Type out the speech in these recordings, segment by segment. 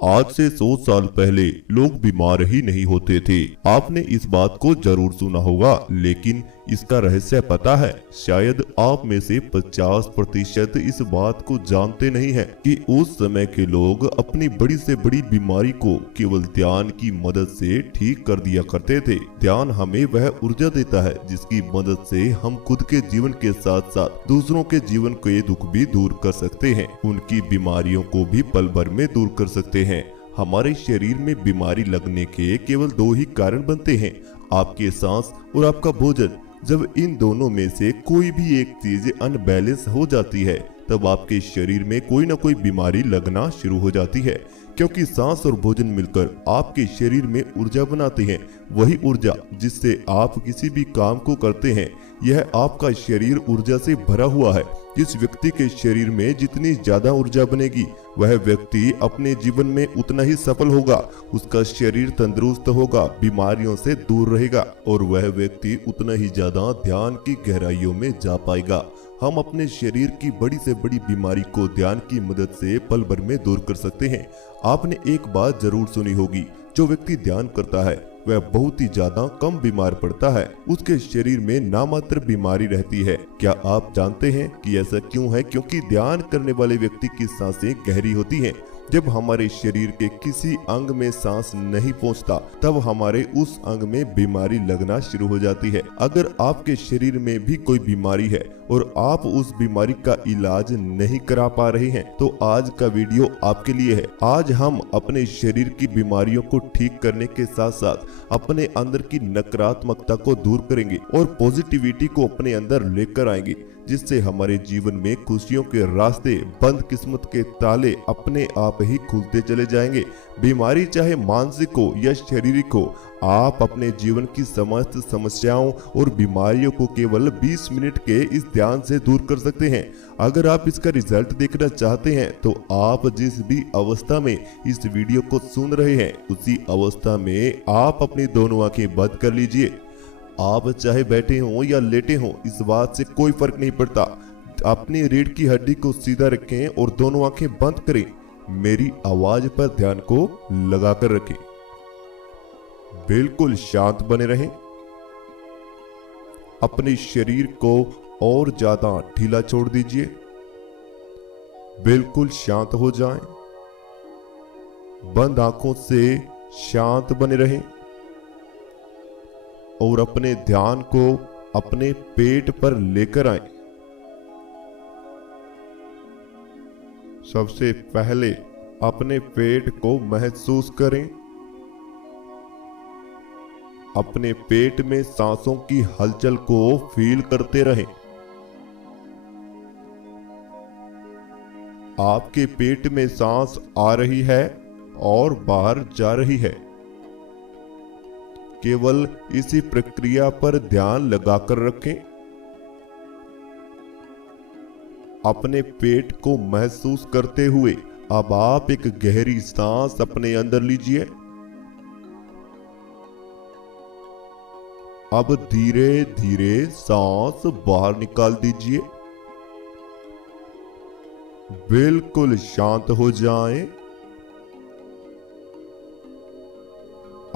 आज से 100 साल पहले लोग बीमार ही नहीं होते थे। आपने इस बात को जरूर सुना होगा, लेकिन इसका रहस्य पता है? शायद आप में से 50% इस बात को जानते नहीं है कि उस समय के लोग अपनी बड़ी से बड़ी बीमारी को केवल ध्यान की मदद से ठीक कर दिया करते थे। ध्यान हमें वह ऊर्जा देता है जिसकी मदद से हम खुद के जीवन के साथ साथ दूसरों के जीवन के दुख भी दूर कर सकते हैं, उनकी बीमारियों को भी पल भर में दूर कर सकते हैं। हमारे शरीर में बीमारी लगने के केवल 2 ही कारण बनते हैं, आपके सांस और आपका भोजन। जब इन दोनों में से कोई भी एक चीज अनबैलेंस हो जाती है, तब आपके शरीर में कोई ना कोई बीमारी लगना शुरू हो जाती है, क्योंकि सांस और भोजन मिलकर आपके शरीर में ऊर्जा बनाते हैं। वही ऊर्जा जिससे आप किसी भी काम को करते हैं, यह आपका शरीर ऊर्जा से भरा हुआ है। जिस व्यक्ति के शरीर में जितनी ज्यादा ऊर्जा बनेगी, वह व्यक्ति अपने जीवन में उतना ही सफल होगा, उसका शरीर तंदुरुस्त होगा, बीमारियों से दूर रहेगा और वह व्यक्ति उतना ही ज्यादा ध्यान की गहराइयों में जा पाएगा। हम अपने शरीर की बड़ी से बड़ी बीमारी को ध्यान की मदद से पल भर में दूर कर सकते हैं। आपने एक बात जरूर सुनी होगी, जो व्यक्ति ध्यान करता है वह बहुत ही ज्यादा कम बीमार पड़ता है, उसके शरीर में नामात्र बीमारी रहती है। क्या आप जानते हैं कि ऐसा क्यों है? क्योंकि ध्यान करने वाले व्यक्ति की सांसें गहरी होती हैं। जब हमारे शरीर के किसी अंग में सांस नहीं पहुंचता, तब हमारे उस अंग में बीमारी लगना शुरू हो जाती है। अगर आपके शरीर में भी कोई बीमारी है और आप उस बीमारी का इलाज नहीं करा पा रहे हैं, तो आज का वीडियो आपके लिए है। आज हम अपने शरीर की बीमारियों को ठीक करने के साथ साथ अपने अंदर की नकारात्मकता को दूर करेंगे और पॉजिटिविटी को अपने अंदर लेकर आएंगे, जिससे हमारे जीवन में खुशियों के रास्ते, बंद किस्मत के ताले अपने आप ही खुलते चले जाएंगे। बीमारी चाहे मानसिक हो या शारीरिक हो, आप अपने जीवन की समस्त समस्याओं और बीमारियों को केवल 20 मिनट के इस ध्यान से दूर कर सकते हैं। अगर आप इसका रिजल्ट देखना चाहते हैं, तो आप जिस भी अवस्था में इस वीडियो को सुन रहे हैं, उसी अवस्था में आप अपनी दोनों आंखें बंद कर लीजिए। आप चाहे बैठे हों या लेटे हों, इस बात से कोई फर्क नहीं पड़ता। अपनी रीढ़ की हड्डी को सीधा रखें और दोनों आंखें बंद करें। मेरी आवाज पर ध्यान को लगाकर रखें। बिल्कुल शांत बने रहें। अपने शरीर को और ज्यादा ढीला छोड़ दीजिए। बिल्कुल शांत हो जाएं। बंद आंखों से शांत बने रहें और अपने ध्यान को अपने पेट पर लेकर आएं। सबसे पहले अपने पेट को महसूस करें। अपने पेट में सांसों की हलचल को फील करते रहें। आपके पेट में सांस आ रही है और बाहर जा रही है। केवल इसी प्रक्रिया पर ध्यान लगाकर रखें। अपने पेट को महसूस करते हुए अब आप एक गहरी सांस अपने अंदर लीजिए। अब धीरे धीरे सांस बाहर निकाल दीजिए। बिल्कुल शांत हो जाएं।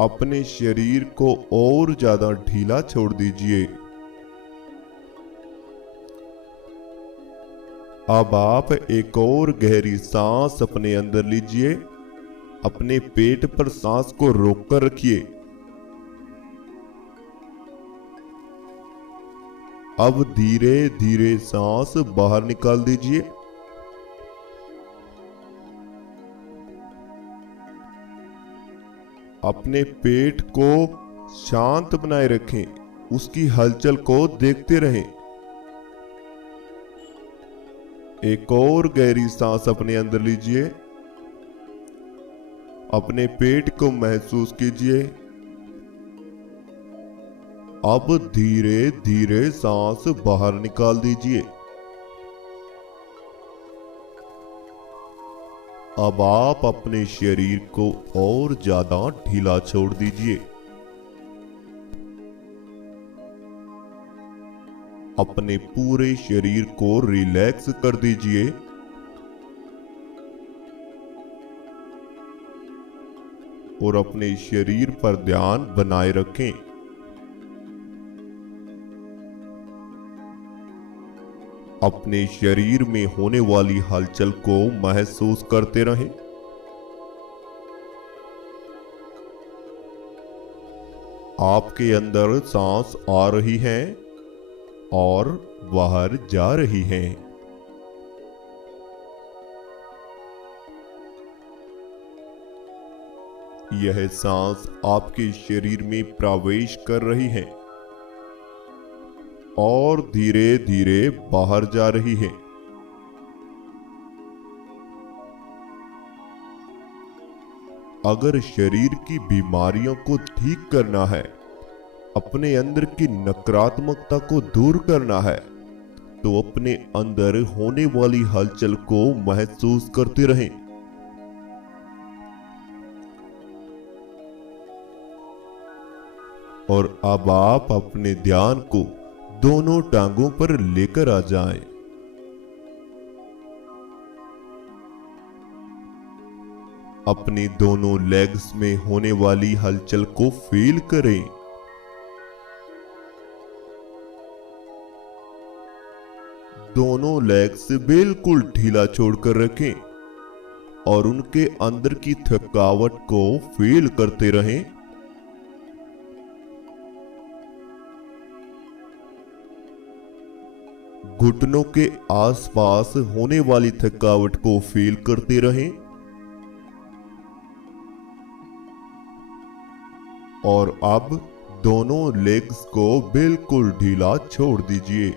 अपने शरीर को और ज्यादा ढीला छोड़ दीजिए। अब आप एक और गहरी सांस अपने अंदर लीजिए। अपने पेट पर सांस को रोककर रखिए। अब धीरे धीरे सांस बाहर निकाल दीजिए। अपने पेट को शांत बनाए रखें, उसकी हलचल को देखते रहें। एक और गहरी सांस अपने अंदर लीजिए। अपने पेट को महसूस कीजिए। अब धीरे धीरे सांस बाहर निकाल दीजिए। अब आप अपने शरीर को और ज्यादा ढीला छोड़ दीजिए। अपने पूरे शरीर को रिलैक्स कर दीजिए। और अपने शरीर पर ध्यान बनाए रखें। अपने शरीर में होने वाली हलचल को महसूस करते रहें। आपके अंदर सांस आ रही है और बाहर जा रही है। यह सांस आपके शरीर में प्रवेश कर रही है और धीरे धीरे बाहर जा रही है। अगर शरीर की बीमारियों को ठीक करना है, अपने अंदर की नकारात्मकता को दूर करना है, तो अपने अंदर होने वाली हलचल को महसूस करते रहें। और अब आप अपने ध्यान को दोनों टांगों पर लेकर आ जाएं। अपनी दोनों लेग्स में होने वाली हलचल को फील करें। दोनों लेग्स बिल्कुल ढीला छोड़कर रखें और उनके अंदर की थकावट को फील करते रहें। घुटनों के आसपास होने वाली थकावट को फील करते रहें और अब दोनों लेग्स को बिल्कुल ढीला छोड़ दीजिए।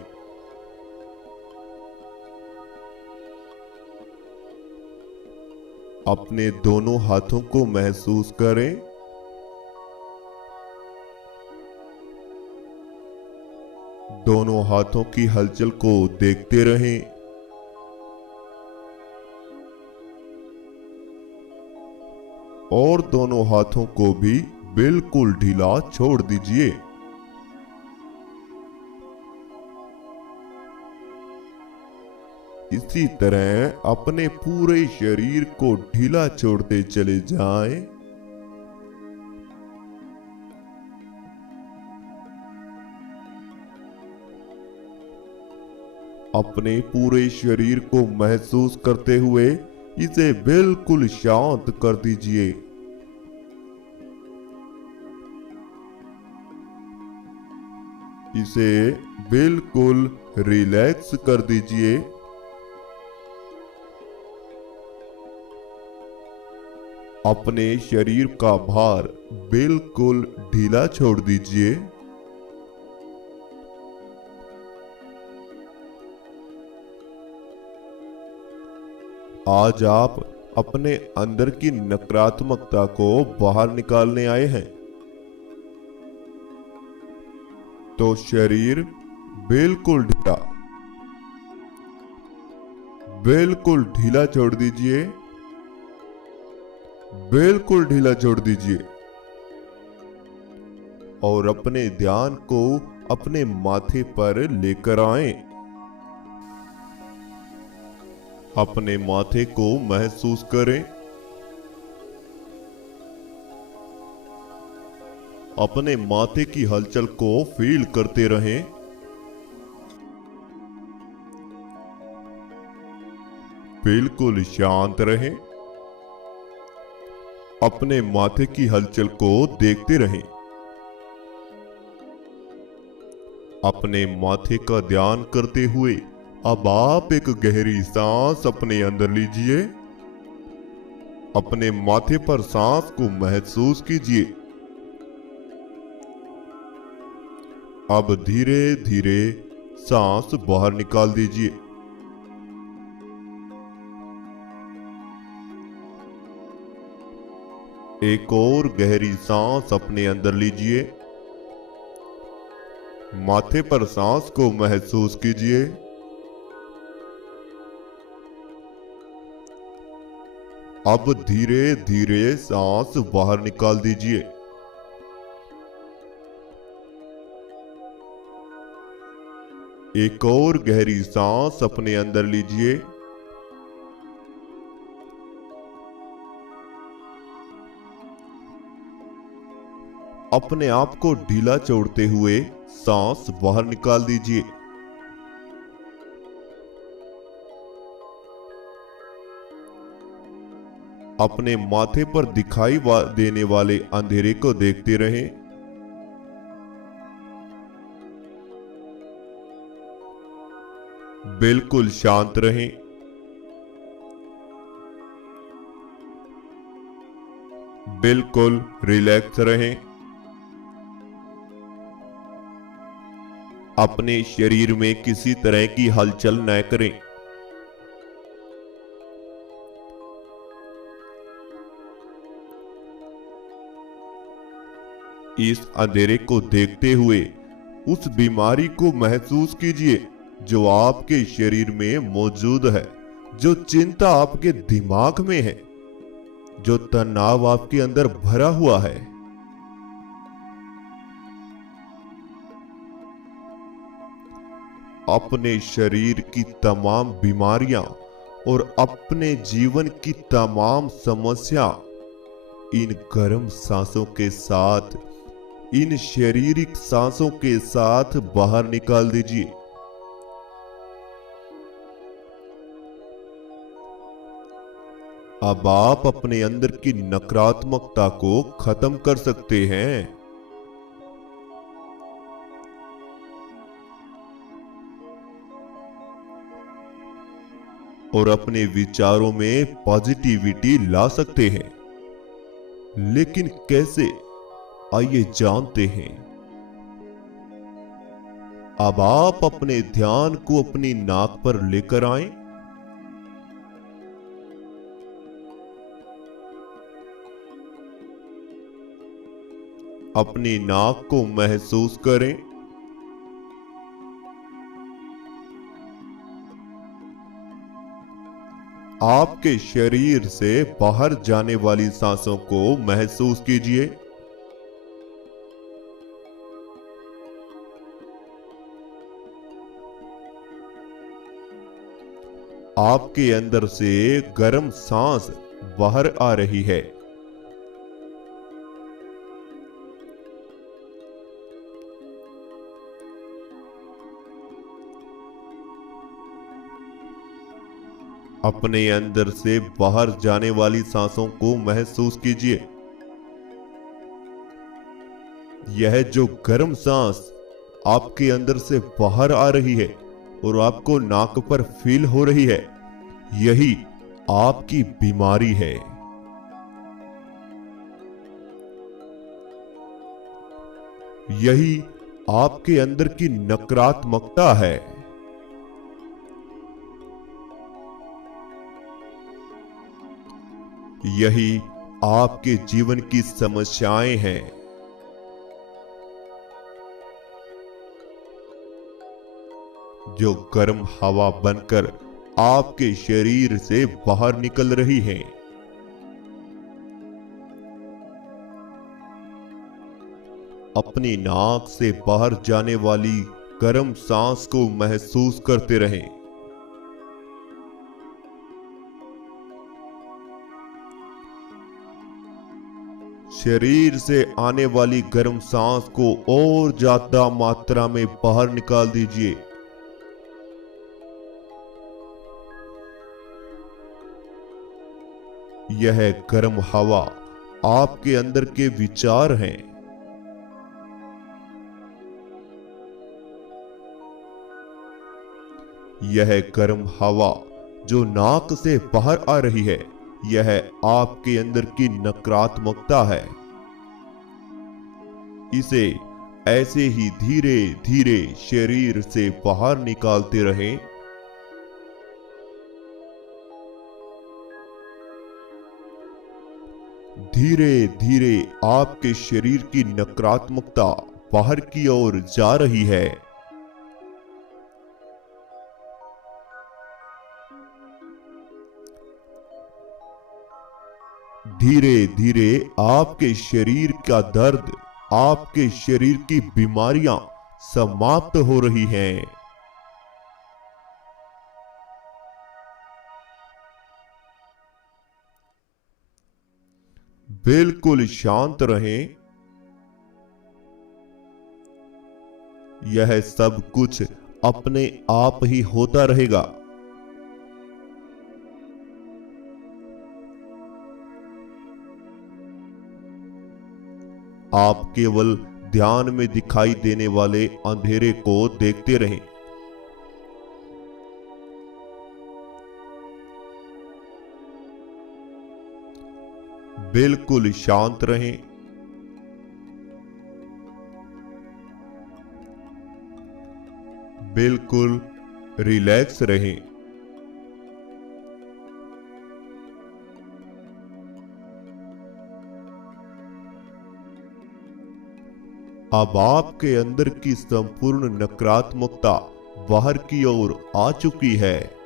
अपने दोनों हाथों को महसूस करें। दोनों हाथों की हलचल को देखते रहें। और दोनों हाथों को भी बिल्कुल ढीला छोड़ दीजिए। इसी तरह अपने पूरे शरीर को ढीला छोड़ते चले जाएं। अपने पूरे शरीर को महसूस करते हुए इसे बिल्कुल शांत कर दीजिए। इसे बिल्कुल रिलैक्स कर दीजिए। अपने शरीर का भार बिल्कुल ढीला छोड़ दीजिए। आज आप अपने अंदर की नकारात्मकता को बाहर निकालने आए हैं, तो शरीर बिल्कुल ढीला छोड़ दीजिए। बिल्कुल ढीला छोड़ दीजिए और अपने ध्यान को अपने माथे पर लेकर आएं। अपने माथे को महसूस करें। अपने माथे की हलचल को फील करते रहें। बिल्कुल शांत रहें। अपने माथे की हलचल को देखते रहें। अपने माथे का ध्यान करते हुए अब आप एक गहरी सांस अपने अंदर लीजिए। अपने माथे पर सांस को महसूस कीजिए। अब धीरे धीरे सांस बाहर निकाल दीजिए। एक और गहरी सांस अपने अंदर लीजिए। माथे पर सांस को महसूस कीजिए। अब धीरे धीरे सांस बाहर निकाल दीजिए। एक और गहरी सांस अपने अंदर लीजिए। अपने आप को ढीला छोड़ते हुए सांस बाहर निकाल दीजिए। अपने माथे पर दिखाई देने वाले अंधेरे को देखते रहें। बिल्कुल शांत रहें। बिल्कुल रिलैक्स रहें। अपने शरीर में किसी तरह की हलचल न करें। इस अंधेरे को देखते हुए उस बीमारी को महसूस कीजिए जो आपके शरीर में मौजूद है, जो चिंता आपके दिमाग में है, जो तनाव आपके अंदर भरा हुआ है। अपने शरीर की तमाम बीमारियां और अपने जीवन की तमाम समस्या इन गर्म सांसों के साथ, इन शारीरिक सांसों के साथ बाहर निकाल दीजिए। अब आप अपने अंदर की नकारात्मकता को खत्म कर सकते हैं। और अपने विचारों में पॉजिटिविटी ला सकते हैं। लेकिन कैसे, आइए जानते हैं। अब आप अपने ध्यान को अपनी नाक पर लेकर आएं। अपनी नाक को महसूस करें। आपके शरीर से बाहर जाने वाली सांसों को महसूस कीजिए। आपके अंदर से गर्म सांस बाहर आ रही है। अपने अंदर से बाहर जाने वाली सांसों को महसूस कीजिए। यह जो गर्म सांस आपके अंदर से बाहर आ रही है और आपको नाक पर फील हो रही है, यही आपकी बीमारी है। यही आपके अंदर की नकारात्मकता है। यही आपके जीवन की समस्याएं हैं। जो गर्म हवा बनकर आपके शरीर से बाहर निकल रही है। अपनी नाक से बाहर जाने वाली गर्म सांस को महसूस करते रहें। शरीर से आने वाली गर्म सांस को और ज्यादा मात्रा में बाहर निकाल दीजिए। यह गर्म हवा आपके अंदर के विचार हैं। यह गर्म हवा जो नाक से बाहर आ रही है, यह आपके अंदर की नकारात्मकता है। इसे ऐसे ही धीरे धीरे शरीर से बाहर निकालते रहें। धीरे धीरे आपके शरीर की नकारात्मकता बाहर की ओर जा रही है। धीरे धीरे आपके शरीर का दर्द, आपके शरीर की बीमारियां समाप्त हो रही हैं। बिल्कुल शांत रहें। यह सब कुछ अपने आप ही होता रहेगा। आप केवल ध्यान में दिखाई देने वाले अंधेरे को देखते रहें। बिल्कुल शांत रहें। बिल्कुल रिलैक्स रहें। अब आपके अंदर की संपूर्ण नकारात्मकता बाहर की ओर आ चुकी है।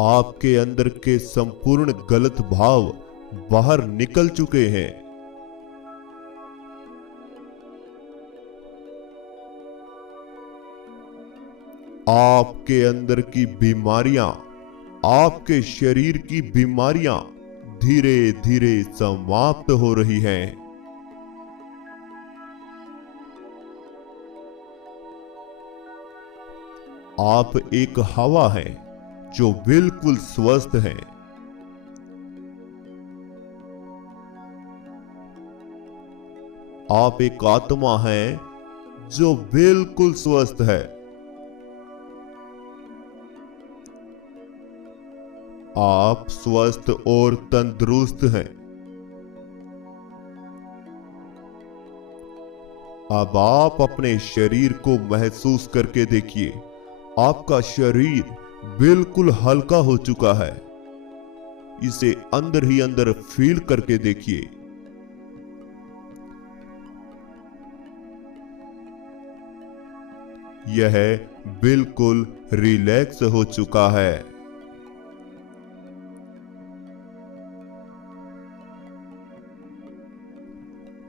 आपके अंदर के संपूर्ण गलत भाव बाहर निकल चुके हैं। आपके अंदर की बीमारियां, आपके शरीर की बीमारियां धीरे धीरे समाप्त हो रही हैं। आप एक हवा हैं जो बिल्कुल स्वस्थ है। आप एक आत्मा हैं जो बिल्कुल स्वस्थ है। आप स्वस्थ और तंदुरुस्त हैं। अब आप अपने शरीर को महसूस करके देखिए। आपका शरीर बिल्कुल हल्का हो चुका है। इसे अंदर ही अंदर फील करके देखिए। यह बिल्कुल रिलैक्स हो चुका है।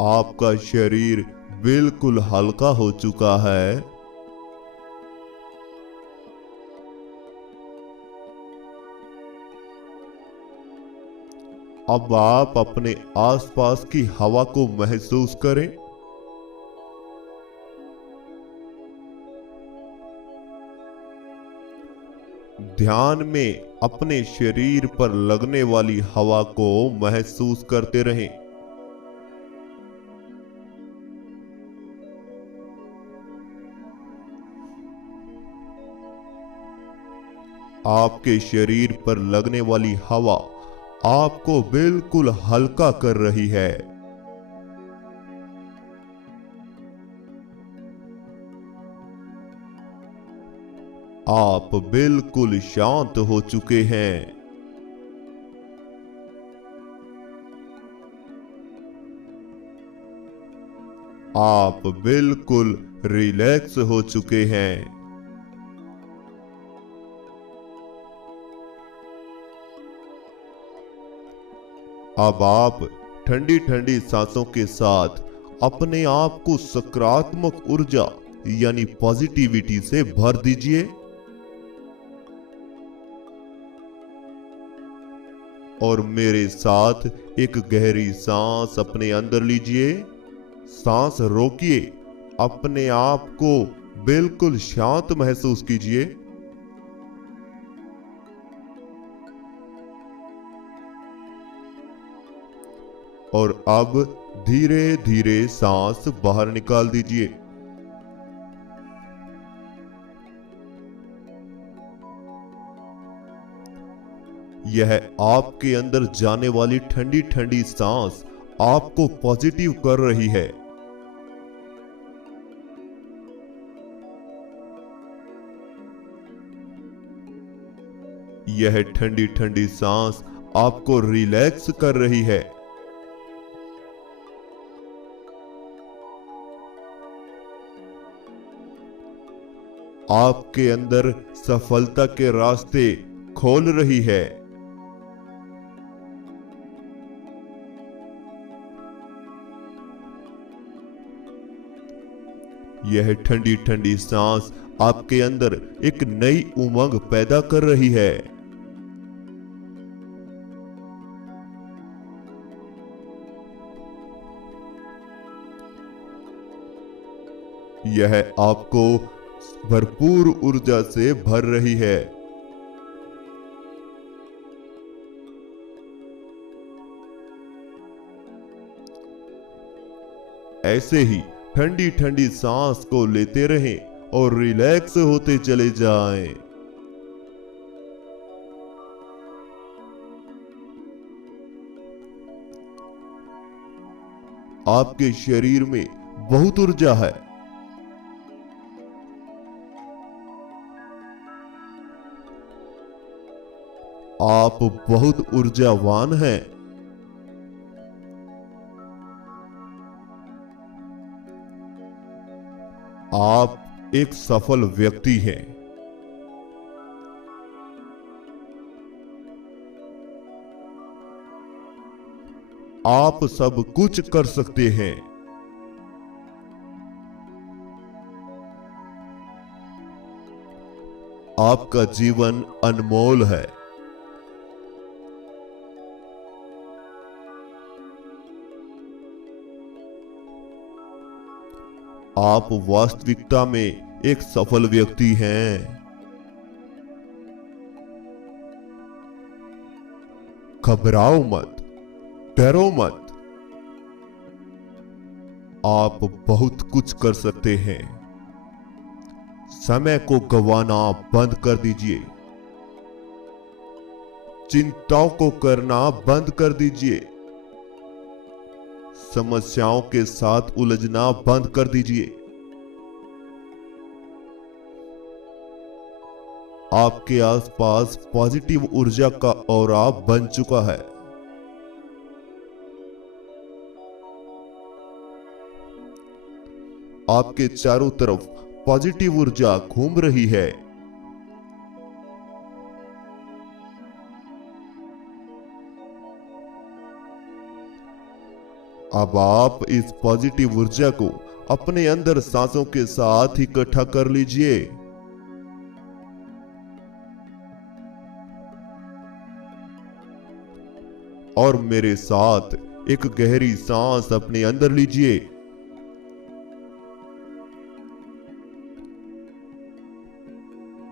आपका शरीर बिल्कुल हल्का हो चुका है। अब आप अपने आसपास की हवा को महसूस करें। ध्यान में अपने शरीर पर लगने वाली हवा को महसूस करते रहें। आपके शरीर पर लगने वाली हवा आपको बिल्कुल हल्का कर रही है। आप बिल्कुल शांत हो चुके हैं। आप बिल्कुल रिलैक्स हो चुके हैं। अब आप ठंडी ठंडी सांसों के साथ अपने आप को सकारात्मक ऊर्जा यानी पॉजिटिविटी से भर दीजिए। और मेरे साथ एक गहरी सांस अपने अंदर लीजिए। सांस रोकिए। अपने आप को बिल्कुल शांत महसूस कीजिए। और अब धीरे धीरे सांस बाहर निकाल दीजिए। यह आपके अंदर जाने वाली ठंडी ठंडी सांस आपको पॉजिटिव कर रही है। यह ठंडी ठंडी सांस आपको रिलैक्स कर रही है। आपके अंदर सफलता के रास्ते खोल रही है। यह ठंडी ठंडी सांस आपके अंदर एक नई उमंग पैदा कर रही है। यह आपको भरपूर ऊर्जा से भर रही है। ऐसे ही ठंडी ठंडी सांस को लेते रहें और रिलैक्स होते चले जाएं। आपके शरीर में बहुत ऊर्जा है। आप बहुत ऊर्जावान हैं। आप एक सफल व्यक्ति हैं। आप सब कुछ कर सकते हैं। आपका जीवन अनमोल है। आप वास्तविकता में एक सफल व्यक्ति हैं। घबराओ मत, डरो मत। आप बहुत कुछ कर सकते हैं। समय को गंवाना बंद कर दीजिए। चिंताओं को करना बंद कर दीजिए। समस्याओं के साथ उलझना बंद कर दीजिए। आपके आसपास पॉजिटिव ऊर्जा का ऑरा बन चुका है। आपके चारों तरफ पॉजिटिव ऊर्जा घूम रही है। अब आप इस पॉजिटिव ऊर्जा को अपने अंदर सांसों के साथ इकट्ठा कर लीजिए। और मेरे साथ एक गहरी सांस अपने अंदर लीजिए।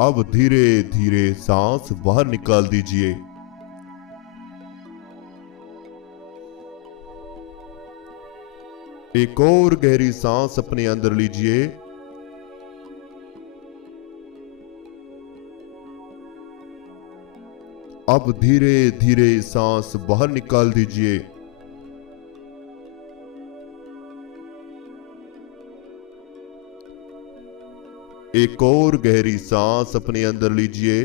अब धीरे धीरे सांस बाहर निकाल दीजिए। एक और गहरी सांस अपने अंदर लीजिए। अब धीरे धीरे सांस बाहर निकाल दीजिए। एक और गहरी सांस अपने अंदर लीजिए।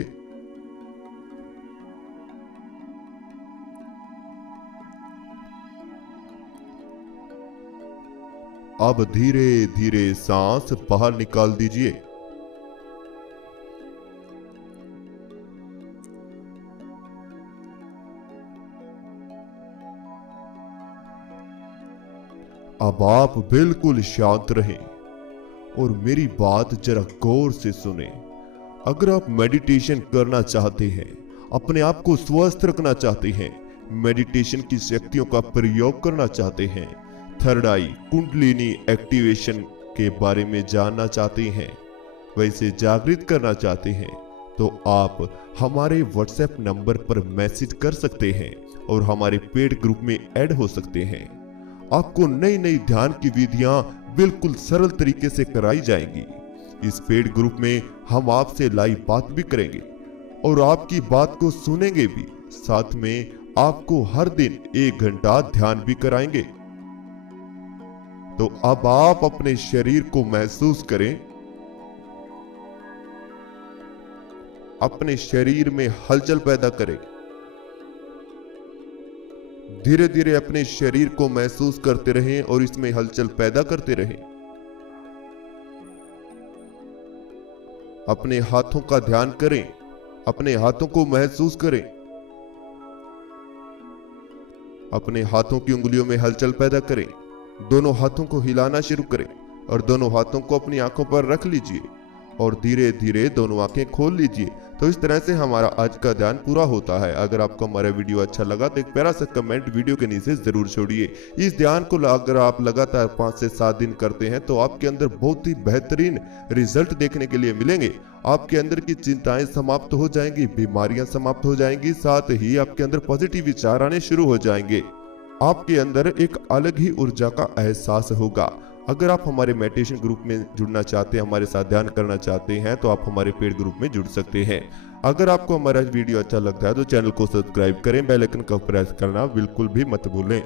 अब धीरे धीरे सांस बाहर निकाल दीजिए। अब आप बिल्कुल शांत रहें और मेरी बात जरा गौर से सुने। अगर आप मेडिटेशन करना चाहते हैं, अपने आप को स्वस्थ रखना चाहते हैं, मेडिटेशन की शक्तियों का प्रयोग करना चाहते हैं, थर्ड आई कुंडलिनी एक्टिवेशन के बारे में जानना चाहते हैं, वैसे जागृत करना चाहते हैं, तो आप हमारे व्हाट्सएप नंबर पर मैसेज कर सकते हैं और हमारे पेड ग्रुप में ऐड हो सकते हैं। आपको नई नई ध्यान की विधियां बिल्कुल सरल तरीके से कराई जाएंगी। इस पेड ग्रुप में हम आपसे लाइव बात भी करेंगे और आपकी बात को सुनेंगे भी। साथ में आपको हर दिन 1 घंटा ध्यान भी कराएंगे। तो अब आप अपने शरीर को महसूस करें। अपने शरीर में हलचल पैदा करें। धीरे धीरे अपने शरीर को महसूस करते रहें और इसमें हलचल पैदा करते रहें। अपने हाथों का ध्यान करें। अपने हाथों को महसूस करें। अपने हाथों की उंगलियों में हलचल पैदा करें। दोनों हाथों को हिलाना शुरू करें और दोनों हाथों को अपनी आंखों पर रख लीजिए और धीरे धीरे दोनों आंखें खोल लीजिए। तो इस तरह से हमारा आज का ध्यान पूरा होता है। अगर आपको हमारा वीडियो अच्छा लगा तो एक प्यारा सा कमेंट वीडियो के नीचे जरूर छोड़िए। इस ध्यान को अगर आप लगातार 5 से 7 दिन करते हैं तो आपके अंदर बहुत ही बेहतरीन रिजल्ट देखने के लिए मिलेंगे। आपके अंदर की चिंताएं समाप्त हो जाएंगी, बीमारियां समाप्त हो जाएंगी, साथ ही आपके अंदर पॉजिटिव विचार आने शुरू हो जाएंगे। आपके अंदर एक अलग ही ऊर्जा का एहसास होगा। अगर आप हमारे मेडिटेशन ग्रुप में जुड़ना चाहते हैं, हमारे साथ ध्यान करना चाहते हैं, तो आप हमारे पेड ग्रुप में जुड़ सकते हैं। अगर आपको हमारा वीडियो अच्छा लगता है तो चैनल को सब्सक्राइब करें, बेल आइकन को प्रेस करना बिल्कुल भी मत भूलें।